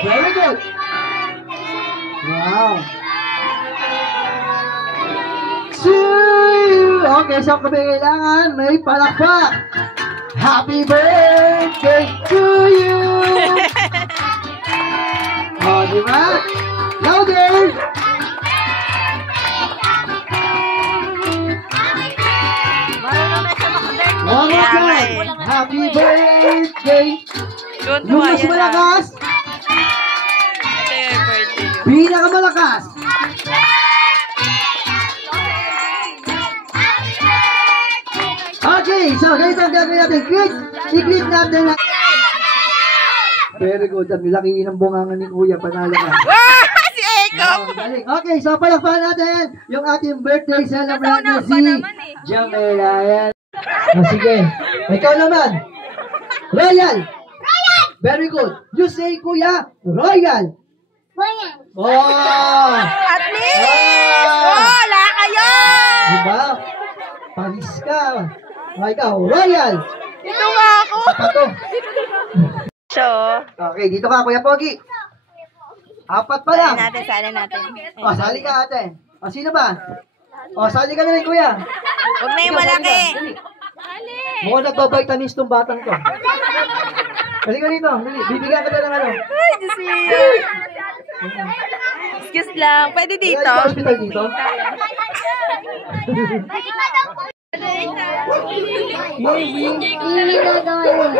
Very good. Wow. To you. Okay, so kailangan may palakpak. Happy birthday to you. Oh, di ba? Louder. One more time. Happy birthday. Yung mas malakas. Pinakamalakas. Okay, so ganito ang gagawin natin. I-click natin na. Very good. Ang laki ng bungangan ni Kuya. Panalo ka. Si Eko! Okay, so palakpakan natin yung ating birthday celebrant na si Jamela. Ayan. Oh, sige. Ikaw naman. Royal. Very good. You say, Kuya, Royal. Oh! At least! Wala kayo! Diba? Paris ka. Ikaw, Royal. Ito nga ako. Pato. So, Okay, dito ka, Kuya Pogi. 4 pa lang. sali natin. O, sali ka, ate. O, sino ba? O, sali ka na rin, Kuya. Huwag na yung malaki. Mukhang nagbabitamins tong batang to. Halika dito. Bibigyan ka na ng ano. Ay, Diyos niyo. Excuse lang. Pwede dito? Kaya sa hospital dito?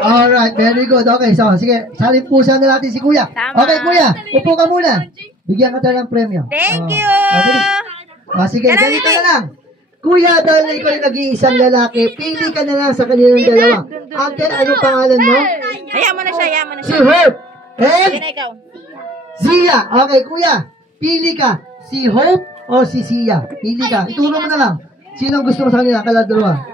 Alright, very good. Okay, so sige, salimpusan na natin si Kuya. Tama. Okay, Kuya, upo ka muna. Bigyan ka tayo ng premyo. Thank you. Sige, ganito na lang. Kuya, dahil ikaw yung nag-iisang lalaki, pili ka na lang sa kanilang dalawa. Ate, anong pangalan mo? Hayaan mo na siya, hayaan mo na Si siya. Hope and Sige na ikaw. Zia. Okay, Kuya, pili ka. Si Hope o si Zia? Pili ka. Ituro mo na lang. Sino ang gusto mo sa kanila? Kala dalawa.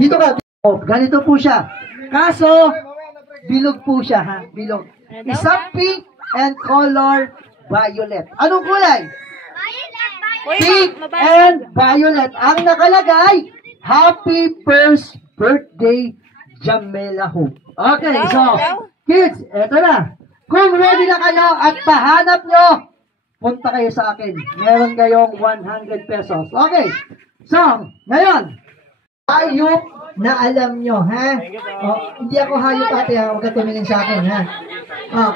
Dito ka. Oh, ganito po siya. Kaso, bilog po siya, ha? Bilog. Isang pink and color violet. Anong kulay? Pink and violet. Ang nakalagay, Happy First Birthday, Jamela Hope. Okay, so, kids, eto na. Kung ready na kayo at pahanap nyo, punta kayo sa akin. Meron kayong 100 pesos. Okay. So, ngayon, hayop na alam nyo, ha? Oh, hindi ako hayop ate, ha? Huwag ka tumingin sa akin, ha? Oh,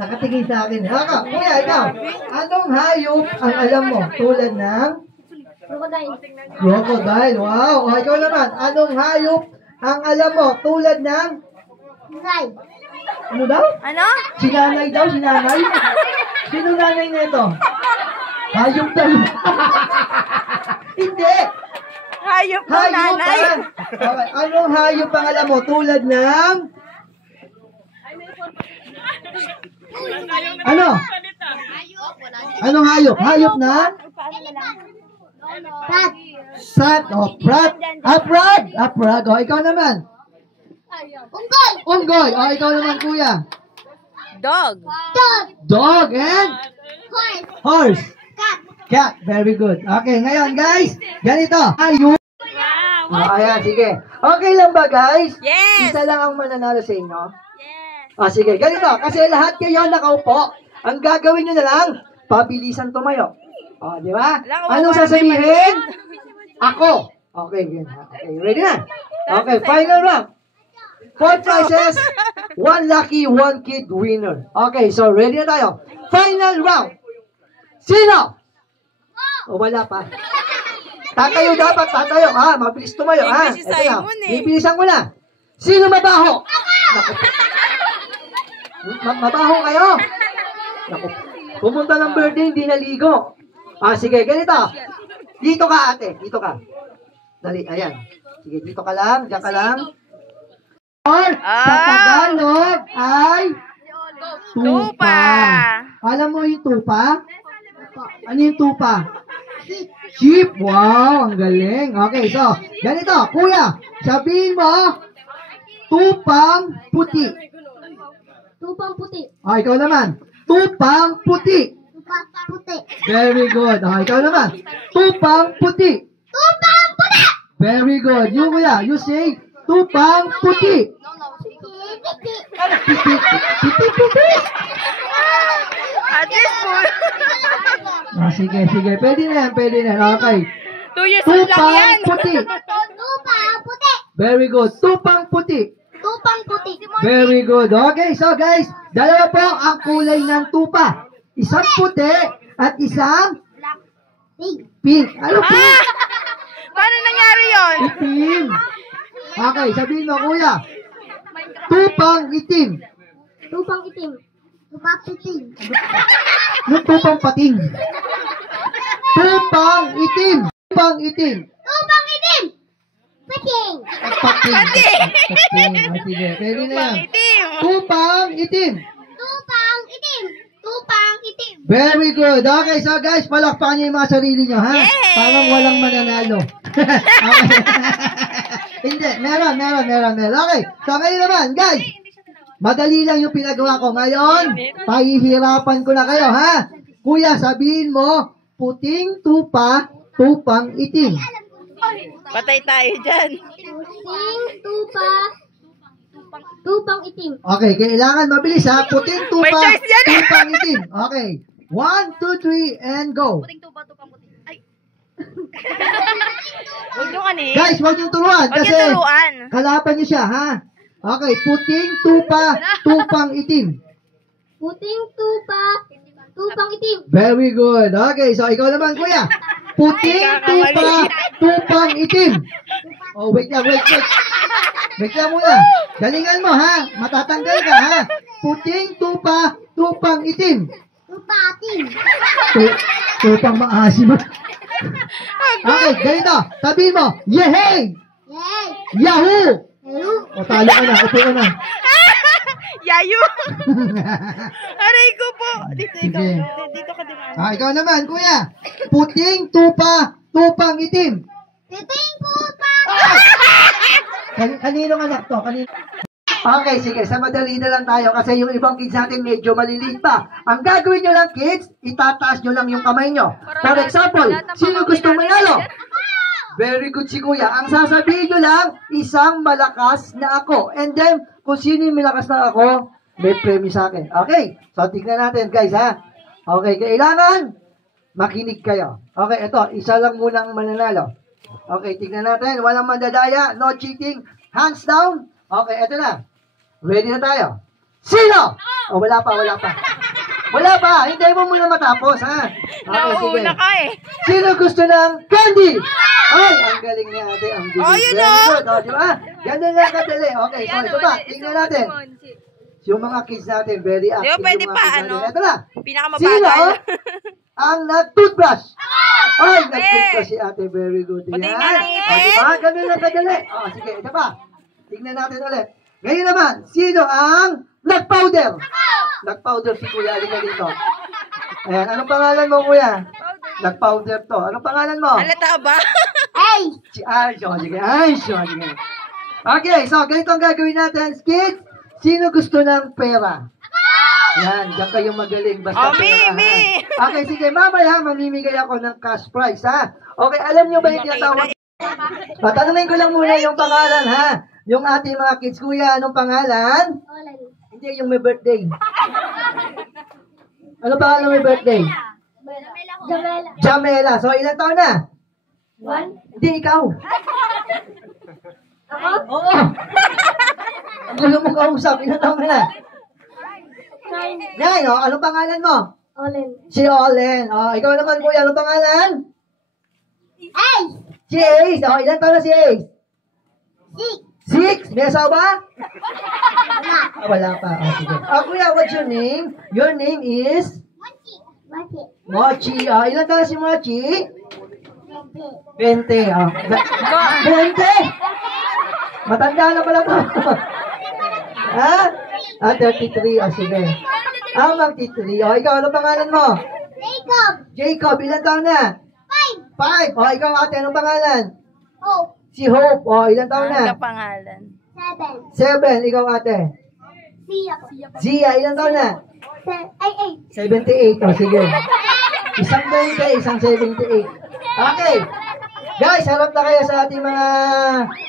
nakatingin sa akin. Haka, Kuya, ikaw, anong hayop ang alam mo? Tulad ng? Crocodile. Wow. Oh, ikaw naman, anong hayop ang alam mo? Tulad ng? Ano daw? Ano? Si nanay daw, si nanay? Sino nanay nito? Hayop daw. Hindi. Hayop mo, Hayop nanay. ka. Okay. Anong hayop ang alam mo? Tulad ng? Ano? Anong hayop? Hayop na? Sat. Oh, prat. Aprad. Aprad. Oh, ikaw naman. Unggoy. Oh, ikaw naman, Kuya. Dog. Dog and? Horse. Cat. Very good. Okay, ngayon guys, ganito. Hayop. Oh, ayan, sige. Okay lang ba guys? Yes. Isa lang ang mananalo sa inyo. Yes. Ah, sige, ganito. Kasi lahat kayo nakaupo. Ang gagawin nyo na lang, pabilisan tumayo. O, di ba? Anong sasabihin? Ako. Okay, good. Okay, ready na? Okay, final round. 4 prizes, 1 lucky, 1 kid winner. Okay, so ready na tayo. Final round. Sino? O, wala pa. Tatayo dapat, tatayo. Ha, mabilis tumayo. Ha? Bibilis si Ito na. Simon, eh. Bibilisan ko na. Sino mabaho? Naku. Mabaho kayo? Naku. Pumunta ng birthday, hindi naligo. Ah, sige, ganito. Dito ka, ate. Dito ka. Dali, ayan. Sige, dito ka lang. Diyan ka lang. Or, sa Tagalog ay Tupa. Alam mo yung tupa? Ano yung tupa? Sheep. Wow, ang galing. Okay, so, ganito. Kuya, sabihin mo, tupang puti. Tupang puti. Ah, ikaw naman. Tupang puti. Tupang puti. Very good. Ah, ikaw naman. Tupang puti. Tupang puti. Very good. You, kuya, you say, tupang puti. Puti. Puti. At least full. Sige, sige. Pwede na yan, pwede na yan. Okay. 2 years old lang Tupang yan. puti. Tupang puti. Very good. Tupang puti. Tupang puti. Very good. Okay, so guys, dalawa po ang kulay ng tupa. Isang puti at isang Pig. pink. Ano pink? Ah! Paano nangyari yon? Itim. Okay, sabihin mo, kuya. Tupang itim. Tupang itim. Tupang puti. Yung tupang pating. Tupang itim. Tupang itim. Tupang itim. Puting. Pating. Pating. Sige, pwede na yan. Itim. Tupang itim. Tupang itim. Tupang itim. Very good. Okay, so guys, palakpakan niyo yung mga sarili nyo, ha? Yay! Parang walang mananalo. Okay. Hindi, meron. Okay, so ngayon naman, guys, madali lang yung pinagawa ko. Ngayon, pahihirapan ko na kayo, ha? Kuya, sabihin mo, puting tupa, tupang itim. Patay tayo dyan. Puting tupa. Tupang itim. Okay, kailangan mabilis, ha? Puting tupa, May choice yan, eh. tupang itim. Okay, 1, 2, 3, and go. Puting tupa, tupang puti. Ay. Huwag yung ano eh. Guys, huwag yung turuan. Huwag Kasi yung turuan. kalaban niyo siya, ha? Okay, puting tupa, tupang itim. Puting tupa. Tupang itim. Very good. Okay, so ikaw naman, kuya. Puting tupa, tupang itim. Oh, wait lang. Wait lang muna. Galingan mo, ha? Matatanggal ka, ha? Puting tupa, tupang itim. Tupa itim. Tupang maasim. Okay, ganito. Sabihin mo, yehey! Yay. Yahoo! Hello. O, talo ka na. Upo ka na. Yayo. Aray ko po. Dito ikaw. Sige. Dito ka din. Ikaw naman, kuya. Puting tupa, tupang itim. Puting tupa. Kaninong anak to? Okay, sige. Sa madali na lang tayo kasi yung ibang kids natin medyo maliliit pa. Ang gagawin nyo lang, kids, itataas nyo lang yung kamay nyo. For example, sino gusto manalo? Very good si kuya. Ang sasabihin nyo lang, isang malakas na ako. And then, kung sino yung malakas na ako, may premyo sa akin. Okay? So, tignan natin, guys, ha? Okay, kailangan makinig kayo. Okay, ito, isa lang muna ang mananalo. Okay, tignan natin. Walang mandadaya, no cheating, hands down. Okay, ito na. Ready na tayo. Sino? Oh, wala pa. Wala pa. Hintayin mo muna matapos, ha? Okay, sige. Nauuna ka eh. Sino gusto ng candy? Ay, ang galing ni ate. Ang bilis. Oh, you Very know. good. Oh, di ba? Ganun lang kadali. Okay, so ito ba? Tingnan natin. Yung mga kids natin, very active. Di ba pwede yung mga pa, kids ano? natin. Ito na. Pinakamabagal. Sino ang nag-toothbrush? Ay, Eh. nag-toothbrush si ate. Very good. Puti Yan. nga ng Oh, ipin. di ba? Ganun lang kadali. Oh, sige, ito pa. Tingnan natin ulit. Ngayon naman, sino ang nag-powder? Nag-powder si Kuya. Halika dito. Ayan, anong pangalan mo, Kuya? Nag-powder to. Anong pangalan mo? Halata ba? Ay. Si Aisho. Sige, Aisho. Sige. Okay, so ganito ang gagawin natin. Kids, sino gusto ng pera? Yan, diyan kayo magaling. Basta Oh, me. ha? Okay, sige, mamaya mamimigay ako ng cash prize, ha? Okay, alam nyo ba yung tinatawag? Patanungin ko lang muna yung pangalan, ha? Yung ating mga kids, kuya, anong pangalan? Olan. Hindi, yung may birthday. Ano pangalan may birthday? Jamela. Jamela. So, ilan taon na? 1. Hindi, ikaw. Ako? Oo. Ang gulo mo kausap, ilan taon ka na? 9. Nay, oh, anong pangalan mo? Olen. Si Olen. Oh, ikaw naman, kuya, anong pangalan? Ay. Si Ace. Oh, ilan taon na si Ace? 6? 6. May asawa? Wala. Wala pa. Oh, sige. Oh, kuya, what's your name? Your name is? Mati. Mochi. Oh, ilan taon na si Mochi? 20. 20. Oh. 20? Matanda na pala to. Ha? 33. Oh, sige. Mag-33. Oh, ikaw, anong pangalan mo? Jacob. Jacob, ilan taon na? 5. 5. Oh, ikaw, ate, anong pangalan? Oh. Si Hope. Oh, ilan taon Ang na? kapangalan. 7. 7. Ikaw, ate. Siya. Zia, ilan taon na? Ay. 78. Oh, sige. Isang 20, isang 78. Okay. Guys, harap na kayo sa ating mga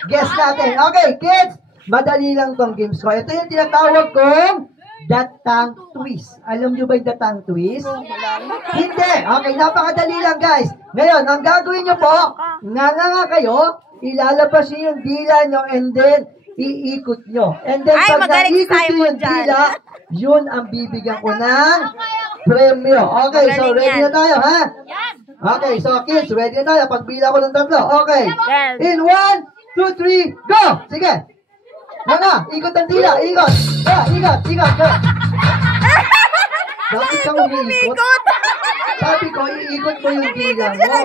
guests natin. Okay, kids. Madali lang tong games ko. Ito yung tinatawag kong the tongue twist. Alam nyo ba yung the tongue twist? Hindi. Okay, napakadali lang guys. Ngayon, ang gagawin nyo po, nga kayo, ilalabas nyo yung dila nyo and then iikot nyo. And then Ay, pag magaling si naikot nyo Simon yung dila, yun ang bibigyan ko ng premyo. Okay, so Magaling ready yan. na tayo, ha? Okay, so kids, ready na tayo. Pagbila ko ng 3. Okay. Yes. In 1, 2, 3, go! Sige. Mga, ikot ang dila. Ikot. Ikot. Go. Bakit ka umiikot? Sabi ko, iikot mo yung dila mo.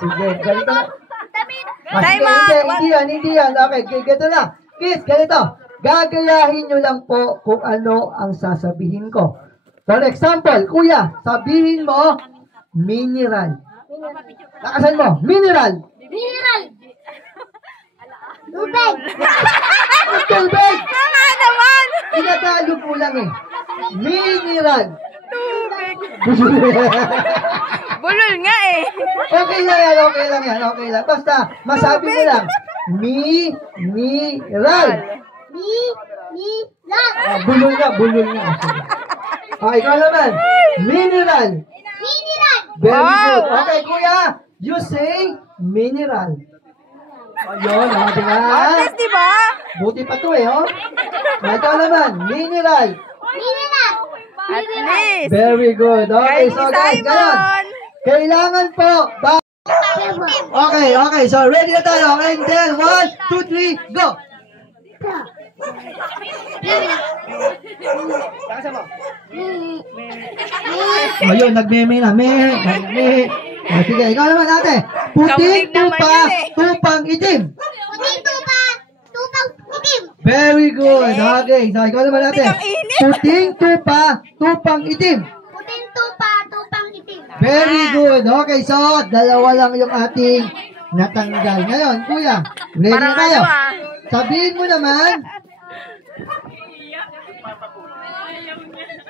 Sige, ganito na. Time out. Hindi yan. Okay, ganito na. Kids, ganito. Gagayahin nyo lang po kung ano ang sasabihin ko. For example, kuya, sabihin mo, mineral. Lakasan mo, mineral. Mineral. Tubig. Tubig. Tama naman. Tinagalog mo lang eh. Mineral. Tubig. Bulol nga eh. Okay lang yan. Basta, masabi mo lang, mineral. Mineral. Bulol nga. Okay, ikaw naman. Mineral. Mineral. Very Wow. good. Okay, kuya, you say mineral. Ayun, di ba? Honest, di ba? Buti pa to eh, oh. Ikaw naman, mineral. Mineral. At least. Very good. Okay, Galing so ni guys, ganun. Simon. Kailangan po, Okay, so ready na tayo. And then, 1, 2, 3, go! Ayun, nagmeme na. Sige, ikaw naman ate. Puting Kamig naman tupa, yun eh. tupang itim. Puting tupa. Tupang itim. Very good. Okay, so ikaw naman ate. Tubig ang init. Puting tupa, tupang itim. Puting tupa. Tupang itim. Very good. Okay, so dalawa lang yung ating natanggal. Ngayon, kuya, ready Parang na tayo. ano ah. Sabihin mo naman.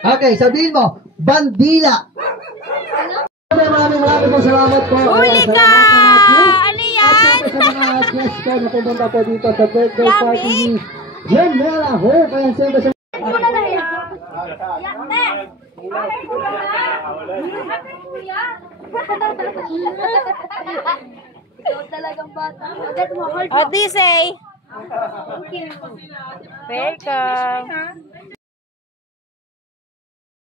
Okay, sabihin mo, bandila. Maraming po salamat po. Huli Salamat ka! sa mga kids. Ano yan? At sa mga guests ko na pumunta po dito sa birthday Yummy. party ni Jen Mela Ho. Kaya siyempre sa Talagang bata. What do you say? Welcome.